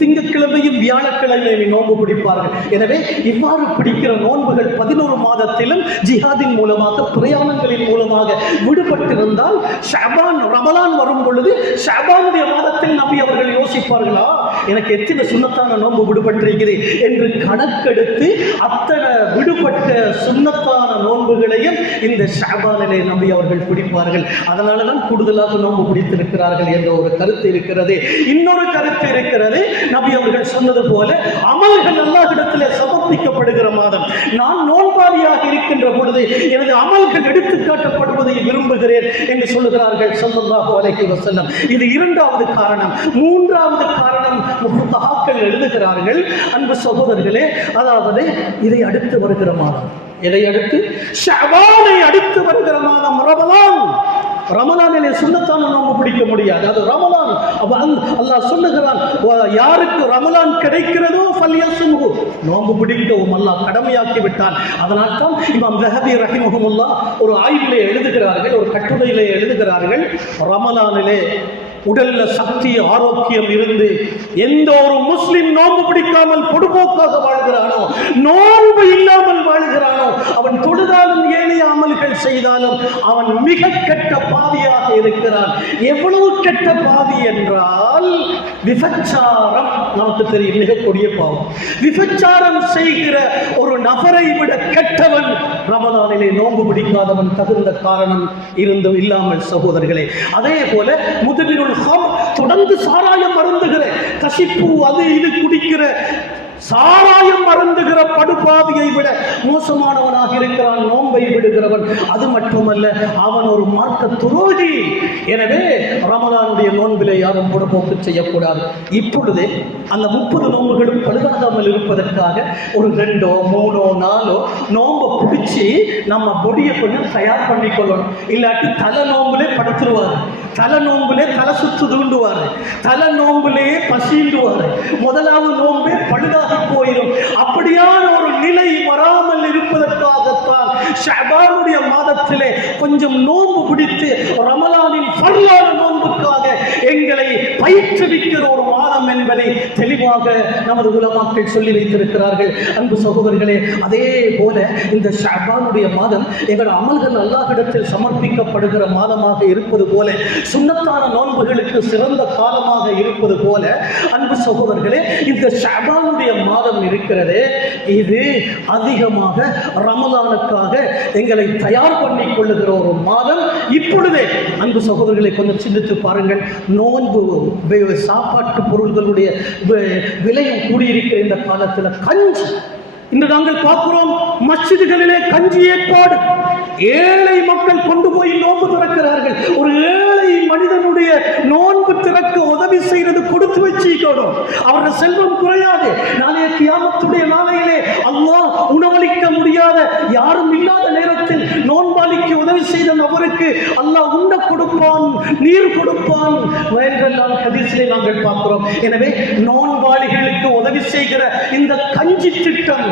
திங்கட்கிழமையும் வியாழக்கிழமையும் நோன்பு பிடிப்பார்கள். எனவே இவ்வாறு பிடிக்கிற நோன்புகள் 11 மாதத்திலும் ஜிஹாதின் மூலமாக, பிரயாணங்களின் மூலமாக விடுபட்டிருந்தால் ஷஅபான், ரமலான் வரும் பொழுது ஷஅபானுடைய மாதத்தில் நபி அவர்கள் யோசிப்பார்களா, எனக்கு எத்தனை சுன்னத்தான நோன்பு விடுபட்டிருக்கிறது என்று கணக்கெடுத்து அத்தனை விடுபட்ட சுன்னத்தான நோன்புகளையும் இந்த ஷஅபானிலே நபி அவர்கள் பிடிப்பார்கள். அதனாலதான் கூடுதலாக நோன்பு பிடித்திருக்கிறார்கள் என்ற ஒரு கருத்து இருக்கிறது. இன்னொரு கருத்து இருக்கிறது, நபி அவர்கள் சொன்னது போல அமல்கள் அல்லாஹ்விடத்திலே சமர்ப்பிக்கப்படுகிற மாதம். நான் நோன்பாளியாக இருக்கின்ற பொழுது எனது அமல்கள் எடுத்து காட்டப்படுவதை விரும்புகிறேன் என்று சொல்லுகிறார்கள் ஸல்லல்லாஹு அலைஹி வஸல்லம். இது இரண்டாவது காரணம். மூன்றாவது காரணம் முஃபத்தஹாக்கள் எழுதுகிறார்கள். அன்பு சகோதரர்களே, அதாவது இதை அடுத்து வருகிற மாதம், இதை அடுத்து ஷஅபானை அடுத்து வருகிற மாதம் ரமலான். ரமலானிலே சுன்னத்தான நோன்பு பிடிக்க முடியாது. அது ரமலான். அல்லாஹ் சொல்லுகிறான், யாருக்கு ரமலான் கிடைக்கிறதோ ஃபல்யஸ்முஹு, நோன்பு பிடிக்கவும் அல்லாஹ் கடமையாக்கி விட்டான். அதனால் தான் இமாம் ஸஹபி ரஹிமஹுல்லாஹ் ஒரு ஆய்விலே எழுதுகிறார்கள், ஒரு கட்டுரையிலே எழுதுகிறார்கள், ரமலானிலே உடல்ல சக்தி ஆரோக்கியம் இருந்து எந்த ஒரு முஸ்லிம் நோன்பு பிடிக்காமல் பொடுபோக்காக வாழ்கிறானோ, நோன்பு இல்லாமல் வாழ்கிறானோ, அவன் தொழுதாலும் ஏனைய அமல்கள் செய்தாலும் அவன் மிக கெட்ட பாவியாக இருக்கிறான். எவ்வளவு கெட்ட பாவி என்றால், விபச்சாரம் நமக்கு தெரியும், மிக கொடிய பாவம். விபச்சாரம் செய்கிற ஒரு நபரை விட கெட்டவன் ரமலானிலே நோன்பு பிடிக்காதவன் தகுந்த காரணம் இருந்து இல்லாமல் சகோதரர்களே. அதே போல முதுகினுள் தொடர்ந்து சாராயம் அருந்துகிற, கசிப்பு அது இது குடிக்கிற, சாராயம் மறந்துகிற படுபாவியை விட மோசமானவனாக இருக்கிறான் நோன்பை விடுகிறவன். அது மட்டுமல்ல, அவன் ஒரு மார்க்க துரோகி. எனவே ரமலானுடைய நோன்பிலே யாரும் பொடுபோக்கு செய்யக்கூடாது. இப்பொழுதே அந்த 30 நோன்புகளும் பழுதாகாமல் இருப்பதற்காக ஒரு 2, 3, 4 நோன்பை பிடிச்சி நம்ம பொடியை கொஞ்சம் தயார் பண்ணி கொள்ளணும். இல்லாட்டி தலை நோம்புலே படுத்துருவாரு, தலை நோம்புலே தலை சுத்து தூண்டுவாரு, தலை நோம்புலே பசிண்டுவாரு, முதலாவது நோம்பே பழுதாக போயிடும். அப்படியான ஒரு நிலை வராமல் இருப்பதற்காகத்தான் ஷஅபானுடைய மாதத்திலே கொஞ்சம் நோன்பு பிடித்து ரமலானின் ஃபர்லான நோன்புக்காக எங்களை பயிற்றுவிக்கிற ஒரு மாதம் என்பதை தெளிவாக நமது உலமாக்கள் சொல்லி வைத்திருக்கிறார்கள். அன்பு சகோதரர்களே, அதே போல இந்த ஷஅபானுடைய மாதம் எங்கள் அமல்கள் அல்லாஹ்விடத்தில் சமர்ப்பிக்கப்படுகிற மாதமாக இருப்பது போல, சுன்னத்தான நோன்புகளுக்கு சிறந்த காலமாக இருப்பது போல, அன்பு சகோதரர்களே, இந்த ஷஅபானுடைய மாதம் இருக்கிறது, இது அதிகமாக ரமலானுக்காக எங்களை தயார் பண்ணிக் கொள்ளுகிற ஒரு மாதம். இப்பொழுதே அன்பு சகோதரர்களை கொஞ்சம் சிந்தித்து பாருங்கள். நோன்பு சாப்பாட்டு பொருள்களுடைய விலையும் கூடியிருக்கிற இந்த காலத்தில் கஞ்சி, இன்று நாங்கள் பார்க்கிறோம் மஸ்ஜிதுகளிலே கஞ்சி ஏற்பாடு. ஏழை மக்கள் கொண்டு போய் நோன்பு திறக்கிறார்கள். ஒரு ஏழை மனிதனுடைய நோன்பு திறக்க உதவி செய்வது கொடுத்து வச்சுக்கணும். அவருடைய செல்வம் குறையாது. நாளைய கியாமத்துடைய நாளையிலே அல்லாஹ் உணவளிக்க முடியாத, யாரும் இல்லாத நேரத்தில் நோன்பாளிக்கு உதவி செய்த நபருக்கு அல்லாஹ் உண்ண கொடுப்பான், நீர் கொடுப்பான் என்றெல்லாம் ஹதீஸிலே நாங்கள் பார்க்கிறோம். எனவே நோன்பாளிகளுக்கு உதவி செய்கிற இந்த கஞ்சி திட்டம்,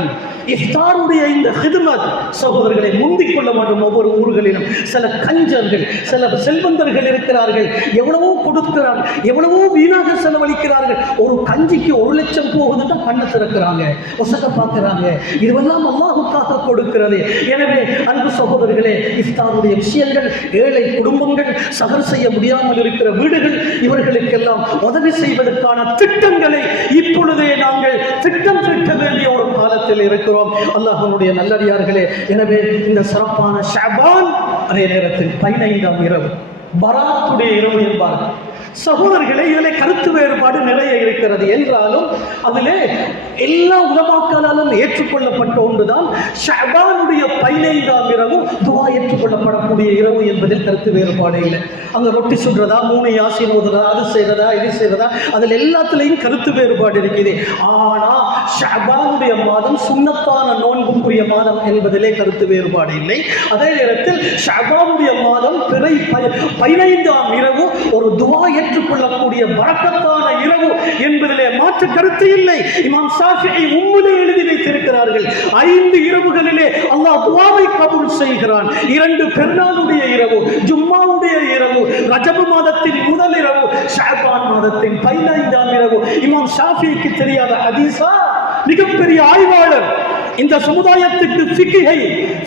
இஃப்தாருடைய இந்த ஹிதுமத் சகோதரர்களை முந்திக் கொள்ள வேண்டும். ஒவ்வொரு ஊர்களிலும் சில கஞ்சர்கள், சில செல்வந்தர்கள் இருக்கிறார்கள், எவ்வளவோ கொடுக்கிறார்கள், எவ்வளவோ வீணாக செலவழிக்கிறார்கள். ஒரு கஞ்சிக்கு 1 லட்சம் போகுதுன்னு கண்ணை திறக்கிறாங்க, ஒசக்க பார்க்கிறாங்க. இதுவெல்லாம் அல்லாஹ்வுக்காக கொடுக்கிறது. எனவே அன்பு சகோதரர்களே, இஃப்தாருடைய விஷயங்கள், ஏழை குடும்பங்கள், சகர் செய்ய முடியாமல் இருக்கிற வீடுகள், இவர்களுக்கெல்லாம் உதவி செய்வதற்கான திட்டங்களை இப்பொழுதே நாங்கள் திட்டம் திட்ட வேண்டிய ஒரு காலத்தில் இருக்கிறோம். அல்லாஹ்வுடைய நல்லடியார்களே, எனவே இந்த சிறப்பான ஷஅபான், அதே நேரத்தில் 15ஆம் இரவு, பராத்துடைய இரவு என்பார்கள் சகோதரர்களே. இதில் கருத்து வேறுபாடு நிறைய இருக்கிறது என்றாலும் அதிலே எல்லா உலமாக்களாலும் ஏற்றுக்கொள்ளப்பட்ட ஒன்றுதான் ஷஅபானுடைய 15ஆம் இரவு துஆ ஏற்றுக்கொள்ளப்படக்கூடிய இரவு என்பதில் கருத்து வேறுபாடு இல்லை. அங்கே ரொட்டி சுடுறதா, 3 யாசீன் ஓதுறதா, அது செய்யறதா, இது செய்யறதா, அதில் எல்லாத்துலேயும் கருத்து வேறுபாடு இருக்குது. ஆனால் ஷஅபானுடைய மாதம் சுன்னத்தான நோன்புக்குரிய மாதம் என்பதிலே கருத்து வேறுபாடு இல்லை. அதே நேரத்தில் ஷஅபானுடைய மாதம் பிறை 15ஆம் இரவு ஒரு துஆ ஏற்றுக்கொள்ளக்கூடிய பரக்கத்தான இரவு என்பதிலே மாற்று கருத்து இல்லை. இமாம் ஷாஃபிஈ உம்மிலே எழுதி வைத்திருக்கிறார்கள், 5 இரவுகளிலே அல்லாஹ் துஆவை கபூல் செய்கிறான். 2 பெருநாளுடைய இரவு, ஜும்மாவுடைய இரவு, ரஜப் மாதத்தின் முதல் இரவு, ஷஅபான் மாதத்தின் 15ஆம் இரவு. இமாம் ஷாஃபிஈக்கு தெரியாத ஹதீஸா? மிகப்பெரிய ஆய்வாளர், இந்த சமுதாயத்துக்கு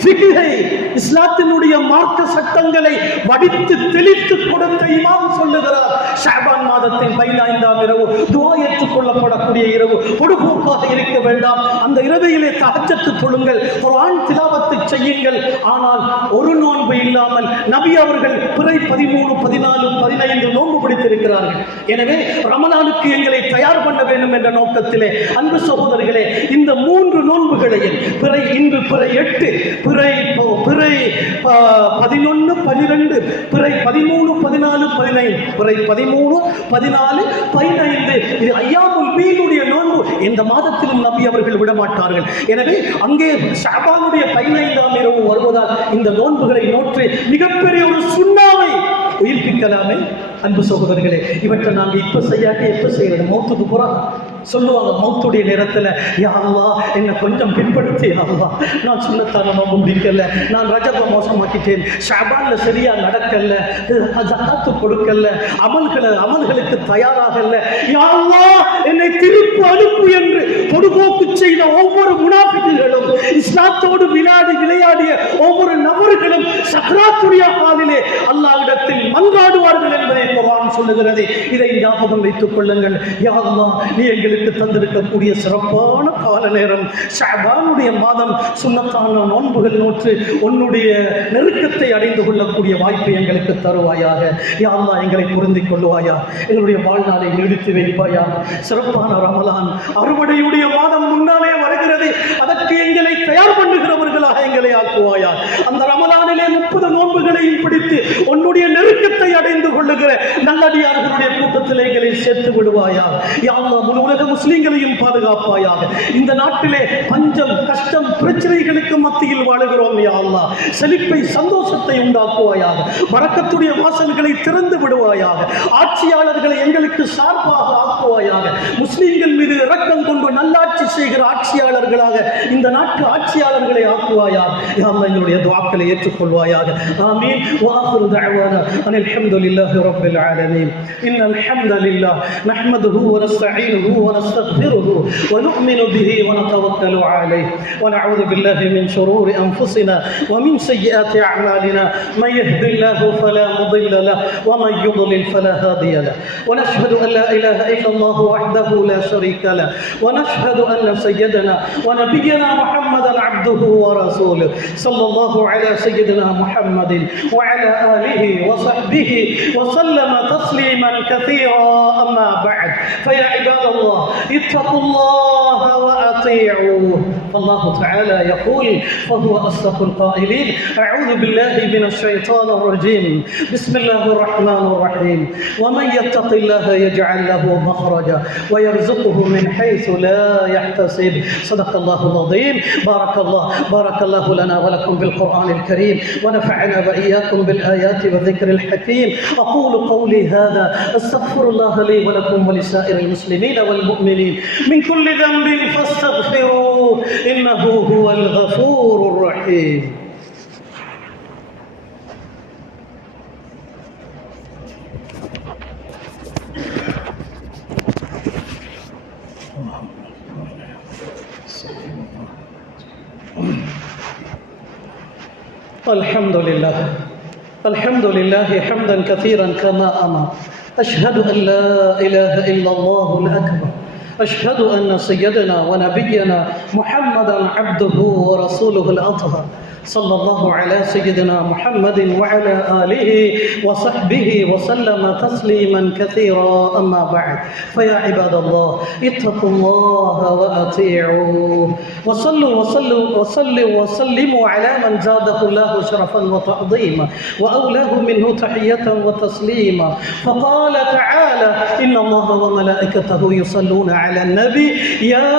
ஃபிக்ஹை இஸ்லாத்தினுடைய மார்க்க சட்டங்களை வடித்து தெளித்து கொடுத்த இமாம் சொல்லுகிறார், ஷஅபான் மாதத்தின் 15ஆம் இரவு துஆ ஏற்றுக்கொள்ளப்படக்கூடிய இரவு. பொடுபோக்காக இருக்க வேண்டாம். அந்த இரவையிலே தஹஜ்ஜத் தொழுங்கள், குர்ஆன் திலாவத்து செய்யுங்கள். ஆனால் ஒரு நோன்பு இல்லாமல் நபி அவர்கள் பிறை 13, 14, 15 நோன்பு பிடித்திருக்கிறார்கள். எனவே ரமலானுக்கு எங்களை தயார் பண்ண வேண்டும் என்ற நோக்கத்திலே அன்பு சகோதரர்களே, இந்த 3 நோன்புகளையும் பிறை, இன்று பிறை 8, பிறை 11, 12, பிறை 13, 14, 15, பிறை 13, 14, 15, இது அய்யாமுல் பீதுடைய நோன்பு. இந்த மாதத்திலும் நபி அவர்கள் விடமாட்டார்கள். எனவே அங்கே ஷஅபானுடைய 15ஆம் இரவு வருவதால் இந்த நோன்புகளை நோற்று மிகப்பெரிய ஒரு சுன்னாவை உயிர்ப்பிக்கலாமே. அன்பு சகோதரர்களே, இவற்றை நாங்கள் இப்போ செய்யாட்டி எப்போ செய்யறது? மௌத்துக்கு புறா சொல்லுவாங்க, மௌத்துடைய நேரத்தில், யா அல்லாஹ் என்னை கொஞ்சம் பின்படுத்தி, யா அல்லாஹ் நான் சுன்னத்தான நோன்பு முடிக்கல, நான் ரஜப மோசமாக்கிட்டேன், ஷஅபான்ல சரியா நடக்கல, ஜகாத்து கொடுக்கல, அமல்களுக்கு தயாராகல, யா அல்லாஹ் என்னை திருப்பி அனுப்பு என்று பொதுபோக்கு செய்த ஒவ்வொரு முனாஃபிக்குகளும், இஸ்லாத்தோடு விளையாடிய ஒவ்வொரு நபர்களும் சக்ராத்துடைய காலிலே அல்லாஹ்விடத்தில் மன்றாடுவார்கள் என்பதை குர்ஆன் சொல்லுகிறது. இதை ஞாபகம் வைத்துக் கொள்ளுங்கள். யா அல்லாஹ் நீ எங்களுக்கு தந்திருக்கக்கூடிய சிறப்பான கால நேரம் ஷஅபானுடைய மாதம், சுன்னத்தான நோன்புகள் நோற்று உன்னுடைய நெருக்கத்தை அடைந்து கொள்ளக்கூடிய வாய்ப்பை எங்களுக்கு தருவாயாக. யா அல்லாஹ் எங்களை பொருந்திக் கொள்ளுவாயா, எங்களுடைய வாழ்நாளை நீடித்து வைப்பாயா. சிறப்பான ரமலான் அறுவடையுடைய மாதம் முன்னாலே வருகிறது, அதற்கு எங்களை தயார் பண்ணுகிறவர்களாக எங்களை ஆக்குவாயா. அந்த ரமலானிலே 30 நோன்புகளையும் பிடித்து உன்னுடைய நெருக்கத்தை அடைந்து கொள்ளுகிற நல்லடியார்களுடைய கூட்டத்தில் எங்களை சேர்த்து விடுவாயா. யா அல்லாஹ் முழு உலக முஸ்லிம்களையும் பாதுகாப்பாயாக. இந்த நாட்டிலே பஞ்சம், கஷ்டம், பிரச்சனைகளுக்கு மத்தியில் வாழுகிறோம். யா அல்லாஹ் செழிப்பை, சந்தோஷத்தை உண்டாக்குவாயாக. பரக்கத்துடைய வாசல்களை திறந்து விடுவாயாக. ஆட்சியாளர்களை எங்களுக்கு சார்பாக ஆக்குவாயாக. முஸ்லிம்கள் மீது இரக்கம் கொண்டு நல்லாட்சி செய்கிற ஆட்சியாளர்களாக இந்த நாட்டு ஆட்சியாளர்களை ஆக்குவாயாக. யா அல்லாஹ் எங்களுடைய துஆக்களை ஏற்றுக்கொள்வாயாக. ஆமீன். வஆகிரு தஅவானா அனில் ஹம்துலில்லாஹி ரப்பில் ஆலமீன். இன்னல் ஹம்தலில்லாஹ் நஹ்மதுஹு வ நஸ்தஈனுஹு வ நஸ்தக்ஃபிருஹு வ நு'மினு பிஹி வ நதவக்கலு அலைஹி வ நஅஊது பில்லாஹி மின் ஷுரூரி அன்ஃபுஸினா வ மின் ஸய்யிஆத்தி அஅமாலினா மன் யஹ்தில்லாஹு ஃபலா முضل له ومن يضلل فلا هادي له ونشهد أن لا إله إلا الله وحده لا شريك له ونشهد أن سيدنا ونبينا محمدا عبده ورسوله صلى الله على سيدنا محمد وعلى آله وصحبه وسلم تسليما كثيرا. أما بعد فيا عباد الله اتقوا الله وأطيعوه. فالله تعالى يقول فهو أصدق القائلين: أعوذ بالله من الشيطان الرجيم بسم الله الرحمن الرحيم ومن يتق الله يجعل له مخرجا ويرزقه من حيث لا يحتسب. صدق الله العظيم. بارك الله لنا ولكم بالقرآن الكريم ونفعنا وإياكم بالآيات والذكر الحكيم. أقول قولي هذا أستغفر الله لي ولكم ولسائر المسلمين والمؤمنين من كل ذنب فاستغفروه إنه هو الغفور الرحيم. الحمد لله حمدا كثيرا كما أمر. أشهد أن لا إله إلا الله الأكبر. أشهد أن سيدنا ونبينا محمدا عبده ورسوله الأطهر صلى الله على سيدنا محمد وعلى آله وصحبه وسلم تسليما كثيرا. أما بعد فيا عباد الله اتقوا الله وأطيعوه وصلوا وسلموا على من زاده الله شرفا وتعظيما وأولاه منه تحية وتسليما. فقال تعالى: إن الله وملائكته يصلون على النبي يا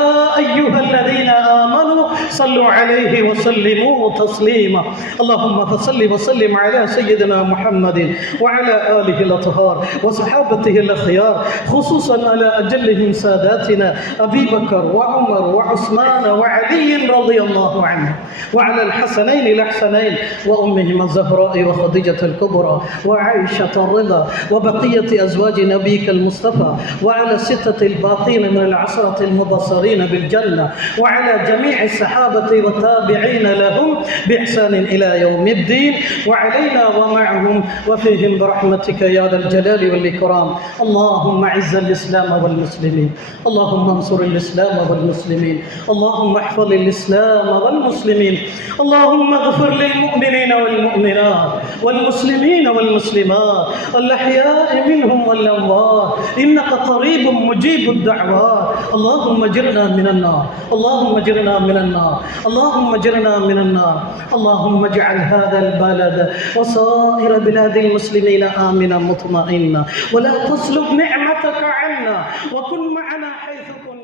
أيها الذين آمنوا صلوا عليه وسلموا تسليما. اللهم فصل وسلم على سيدنا محمد وعلى آله الأطهار وصحابته الأخيار، خصوصا على أجلهم ساداتنا أبي بكر وعمر وعثمان وعلي رضي الله عنه، وعلى الحسنين الأحسنين وأمهما الزهراء وخديجة الكبرى وعائشة الرضا وبقية أزواج نبيك المصطفى، وعلى الستة الباقين من العشرة المبصرين بالجنة، وعلى جميع الصحابة والتابعين لهم بإحسان إلى يوم الدين، وعلينا ومعهم وفيهم برحمتك يا ذا الجلال والإكرام. اللهم أعز الإسلام والمسلمين، اللهم انصر الإسلام والمسلمين، اللهم احفظ الإسلام والمسلمين، اللهم اغفر للمؤمنين والمؤمنات والمسلمين والمسلمات الأحياء منهم والأموات إنك قريب مجيب الدعوات. اللهم اجرنا من النار، اللهم اجرنا من النار، اللهم اجرنا من النار. اللهم اجعل هذا البلد وسائر بلاد المسلمين آمنا مطمئنا، ولا تسلب نعمتك عنا، وكن معنا حيث كنا.